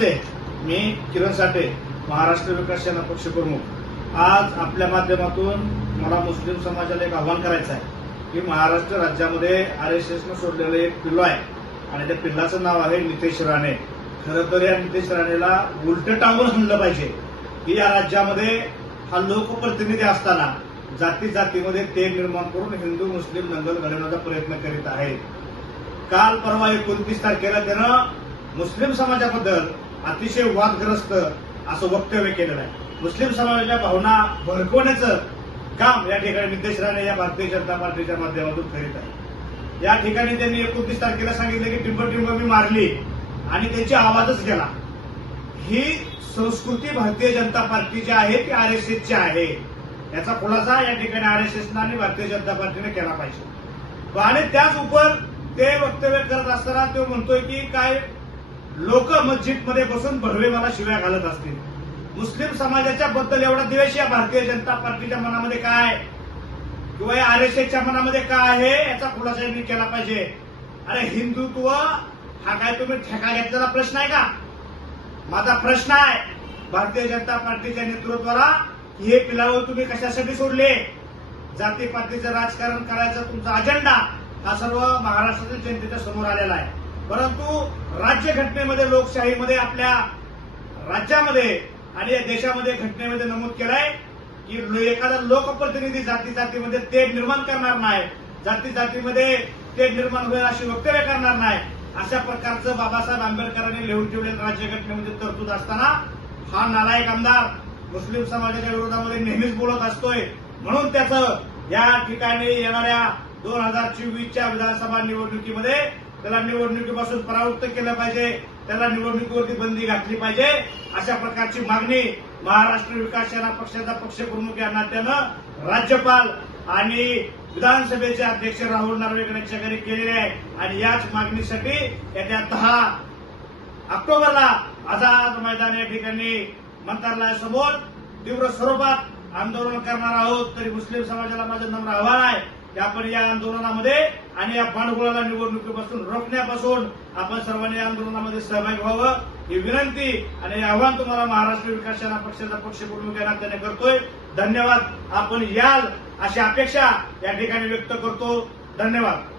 नमस्ते. मी किरण साठे महाराष्ट्र विकास सेना पक्ष प्रमुख. आज आपल्या माध्यमातून मला मुस्लिम समाजाला एक आव्हान करायचं आहे. की महाराष्ट्र राज्यामध्ये आर एस एसनं सोडलेलं एक पिल्लो आहे. आणि त्या पिल्लाचं नाव आहे नितेश राणे. खरं तर या नितेश राणेला उलट टांगून आणलं पाहिजे. की या राज्यामध्ये हा लोकप्रतिनिधी असताना जाती जातीमध्ये ते निर्माण करून हिंदू मुस्लिम दंगल घडवण्याचा प्रयत्न करीत आहेत. काल परवा एकोणतीस तारखेला त्यानं मुस्लिम समाजाबद्दल अतिशय वादग्रस्त असं वक्तव्य केलेलं आहे. मुस्लिम समाजाच्या भावना भडकवण्याचं काम या ठिकाणी नितेश राणे या भारतीय जनता पार्टीच्या माध्यमातून करीत आहे या ठिकाणी त्यांनी एकोणतीस तारखेला सांगितलं की टिंब टिंब मी मारली आणि त्यांची आवाजच गेला. ही संस्कृती भारतीय जनता पार्टीची आहे की आर एस एसची आहे? याचा खुलासा या ठिकाणी आर एस एसनं आणि भारतीय जनता पार्टीने केला पाहिजे. आणि त्याच उपर ते वक्तव्य करत असताना तो म्हणतोय की काय लोक मस्जिदमध्ये बसून भरवे मला शिव्या घालत असतील. मुस्लिम समाजाच्या बद्दल एवढा द्वेष या भारतीय जनता पार्टीच्या मनामध्ये काय किंवा या आर एस एसच्या मनामध्ये काय आहे? याचा खुलासा यांनी केला पाहिजे. अरे हिंदुत्व हा काय तुम्ही ठेका घेतलेला प्रश्न आहे का? माझा प्रश्न आहे भारतीय जनता पार्टीच्या नेतृत्वाला हे पिलावर तुम्ही कशासाठी सोडले? जातीपातीचं राजकारण करायचा तुमचा अजेंडा हा सर्व महाराष्ट्रातील जनतेच्या समोर आलेला आहे. परंतु राज्यघटनेमध्ये लोकशाहीमध्ये आपल्या राज्यामध्ये आणि या देशामध्ये घटनेमध्ये नमूद केलंय की एखादा लोकप्रतिनिधी जाती जातीमध्ये ते निर्माण करणार नाही. जाती जातीमध्ये ते निर्माण होईल अशी वक्तव्य करणार नाही. अशा प्रकारचं बाबासाहेब आंबेडकरांनी लिहून ठेवलेल्या राज्यघटनेमध्ये तरतूद असताना हा नालायक आमदार मुस्लिम समाजाच्या विरोधामध्ये नेहमीच बोलत असतोय. म्हणून त्याचं या ठिकाणी येणाऱ्या दोन हजार चोवीसच्या विधानसभा निवडणुकीमध्ये त्याला निवडणुकीपासून परावृत्त केलं पाहिजे. त्याला निवडणुकीवरती बंदी घातली पाहिजे. अशा प्रकारची मागणी महाराष्ट्र विकास सेना पक्षाचा पक्षप्रमुख या नात्यानं राज्यपाल आणि विधानसभेचे अध्यक्ष राहुल नार्वेकर यांच्या घरी केलेले आहे. आणि याच मागणीसाठी येत्या दहा ऑक्टोबरला आझाद मैदान या ठिकाणी मंत्रालयासमोर तीव्र स्वरूपात आंदोलन करणार आहोत. तरी मुस्लिम समाजाला माझं नम्र आव्हान आहे की आपण या आंदोलनामध्ये आणि या पाणगुळाला निवडणुकीपासून रोखण्यापासून आपण सर्वांनी आंदोलनामध्ये सहभागी व्हावं ही विनंती आणि आव्हान तुम्हाला महाराष्ट्र विकास सेना पक्षाचा पक्षप्रमुख या नात्याने करतोय. धन्यवाद. आपण याल अशी अपेक्षा या ठिकाणी व्यक्त करतो. धन्यवाद.